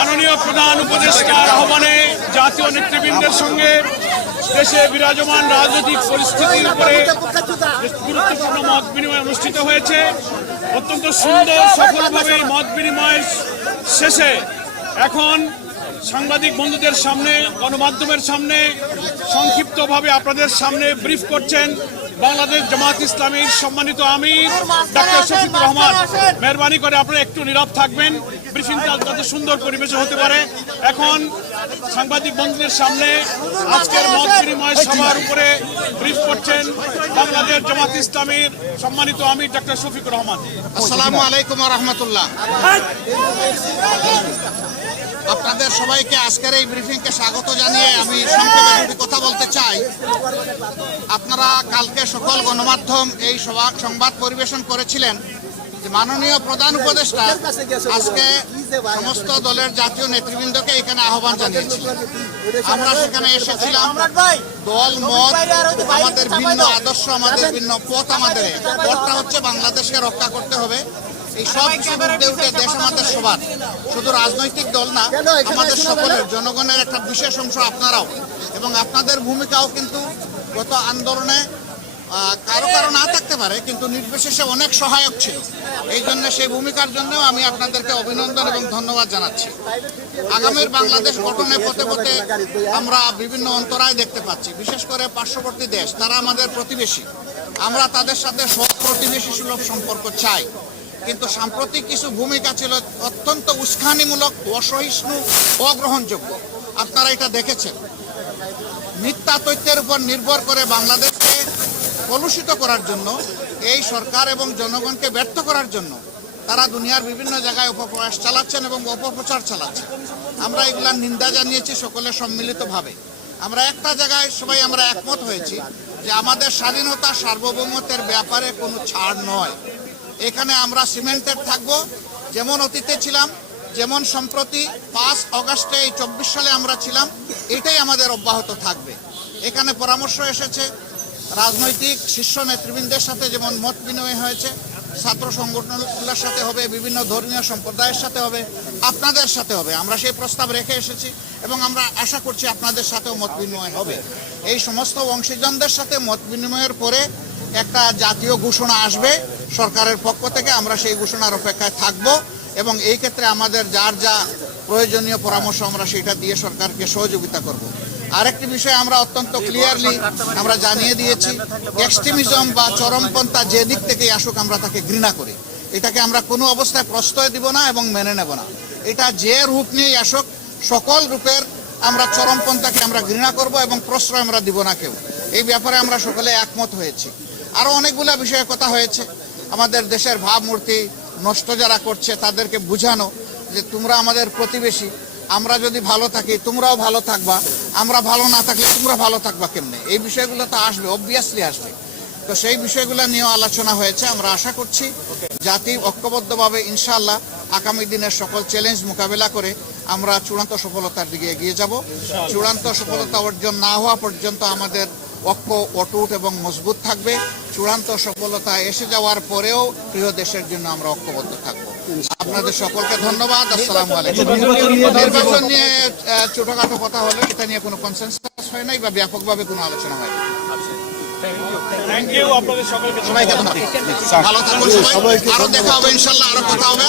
মাননীয় প্রধান উপদেষ্টার আহ্বানে জাতীয় নেতৃবৃন্দের সঙ্গে দেশে বিরাজমান রাজনৈতিক পরিস্থিতির উপরে গুরুত্বপূর্ণ মত বিনিময় অনুষ্ঠিত হয়েছে। অত্যন্ত সুন্দর সফলভাবে মত বিনিময় শেষে এখন সাংবাদিক বন্ধুদের সামনে, গণমাধ্যমের সামনে সংক্ষিপ্তভাবে আপনাদের সামনে ব্রিফ করছেন বাংলাদেশ জামাত ইসলামীর সম্মানিত আমির ডাক্তার শফিকুর রহমান। মেহরবানি করে আপনারা একটু নীরব থাকবেন, ব্রিফিংটা যাতে সুন্দর পরিবেশে হতে পারে। এখন সাংবাদিক বন্ধুদের সামনে আজকের মত বিনিময় সভার উপরে ব্রিফ করছেন বাংলাদেশ জামাত ইসলামীর সম্মানিত আমির ডাক্তার শফিকুর রহমান। আসসালামু আলাইকুম ওয়া রাহমাতুল্লাহ। আপনাদের সবাইকে আজকের এই ব্রিফিংকে স্বাগত জানিয়ে আমি সংক্ষেপে দুটি কথা বলতে চাই। আপনারা কালকে সকল গণমাধ্যম এই সংবাদ পরিবেশন করেছিলেন যে মাননীয় প্রধান উপদেষ্টা আজকে সমস্ত দলের জাতীয় নেতৃবৃন্দকে এখানে আহ্বান জানিয়েছিলেন। আমরা সেখানে এসেছিলাম। দল মত আমাদের ভিন্ন, আদর্শ আমাদের ভিন্ন, পথ আমাদের। পথটা হচ্ছে বাংলাদেশকে রক্ষা করতে হবে। এই সব বিরুদ্ধে উঠে দেশ আমাদের সবার, শুধু রাজনৈতিক দল না, আমাদের সকলের, জনগণের একটা বিশেষ অংশ আপনারাও, এবং আপনাদের ভূমিকাও কিন্তু গত আন্দোলনে কারো কারো না থাকতে পারে, কিন্তু নির্বিশেষে অনেক সহায়ক ছিল। এই জন্য সেই ভূমিকার জন্যও আমি আপনাদেরকে অভিনন্দন এবং ধন্যবাদ জানাচ্ছি। আগামীর বাংলাদেশ গঠনে পথে পথে আমরা বিভিন্ন অন্তরায় দেখতে পাচ্ছি, বিশেষ করে পার্শ্ববর্তী দেশ, তারা আমাদের প্রতিবেশী। আমরা তাদের সাথে সৎ প্রতিবেশী সুলভ সম্পর্ক চাই, কিন্তু সাম্প্রতিক কিছু ভূমিকা ছিল অত্যন্ত উস্কানিমূলক, অসহিষ্ণু, অগ্রহণযোগ্য। আপনারা এটা দেখেছেন। মিথ্যা তথ্যের উপর নির্ভর করে বাংলাদেশকে কলুষিত করার জন্য, এই সরকার এবং জনগণকে ব্যর্থ করার জন্য তারা দুনিয়ার বিভিন্ন জায়গায় অপপ্রয়াস চালাচ্ছেন এবং অপপ্রচার চালাচ্ছেন। আমরা এগুলার নিন্দা জানিয়েছি সকলে সম্মিলিতভাবে। আমরা একটা জায়গায় সবাই আমরা একমত হয়েছি যে আমাদের স্বাধীনতা সার্বভৌমত্বের ব্যাপারে কোনো ছাড় নয়। এখানে আমরা সিমেন্টেড থাকবো, যেমন অতীতে ছিলাম, যেমন সম্প্রতি 5 আগস্টে এই 24 সালে আমরা ছিলাম, এটাই আমাদের অব্যাহত থাকবে। এখানে পরামর্শ এসেছে রাজনৈতিক শীর্ষ নেতৃবৃন্দের সাথে, যেমন মত বিনিময় হয়েছে, ছাত্র সংগঠনগুলোর সাথে হবে, বিভিন্ন ধর্মীয় সম্প্রদায়ের সাথে হবে, আপনাদের সাথে হবে। আমরা সেই প্রস্তাব রেখে এসেছি এবং আমরা আশা করছি আপনাদের সাথেও মত বিনিময় হবে। এই সমস্ত অংশীজনদের সাথে মত বিনিময়ের পরে একটা জাতীয় ঘোষণা আসবে সরকারের পক্ষ থেকে। আমরা সেই ঘোষণার অপেক্ষায় থাকব এবং এই ক্ষেত্রে আমাদের যার যা প্রয়োজনীয় পরামর্শ আমরা সেটা দিয়ে সরকারকে সহযোগিতা করব। আরেকটি বিষয় আমরা অত্যন্ত ক্লিয়ারলি আমরা জানিয়ে দিয়েছি, এক্সট্রিমিজম বা চরমপন্থা যে দিক থেকেই আসুক আমরা তাকে ঘৃণা করি। এটাকে আমরা কোনো অবস্থায় প্রশ্রয় দিব না এবং মেনে নেব না। এটা যে রূপ নিয়েই আসুক, সকল রূপের আমরা চরমপন্থাকে আমরা ঘৃণা করব এবং প্রশ্রয় আমরা দিব না কেউ। এই ব্যাপারে আমরা সকলে একমত হয়েছি। আরও অনেকগুলো বিষয়ের কথা হয়েছে। আমাদের দেশের ভাবমূর্তি নষ্ট যারা করছে তাদেরকে বুঝানো যে তোমরা আমাদের প্রতিবেশী, আমরা যদি ভালো থাকি তোমরাও ভালো থাকবা, আমরা ভালো না থাকলে তোমরা ভালো থাকবা কেমনে। এই বিষয়গুলো তো আসবে, অবভিয়াসলি আসবে। তো সেই বিষয়গুলো নিয়েও আলোচনা হয়েছে। আমরা আশা করছি জাতি ঐক্যবদ্ধভাবে ইনশাআল্লাহ আগামী দিনের সকল চ্যালেঞ্জ মোকাবেলা করে আমরা চূড়ান্ত সফলতার দিকে এগিয়ে যাব। চূড়ান্ত সফলতা অর্জন না হওয়া পর্যন্ত আমাদের ঐক্য অটুট এবং মজবুত থাকবে। চূড়ান্ত সফলতা এসে যাওয়ার পরেও প্রিয় দেশের জন্য আমরা ঐক্যবদ্ধ থাকব। আপনাদের সকলকে ধন্যবাদ। আসসালামু আলাইকুম। নির্বাচন নিয়ে ছোটখাটো কথা হলো, এটা নিয়ে কোনো কনসেনসাস হয় নাই বা ব্যাপকভাবে কোনো আলোচনা হয় না। থ্যাংক ইউ আপনাদের সকলকে। সবাইকে ধন্যবাদ। ভালো থাকুন সবাই। আরো দেখা হবে ইনশাআল্লাহ, আরো কথা হবে।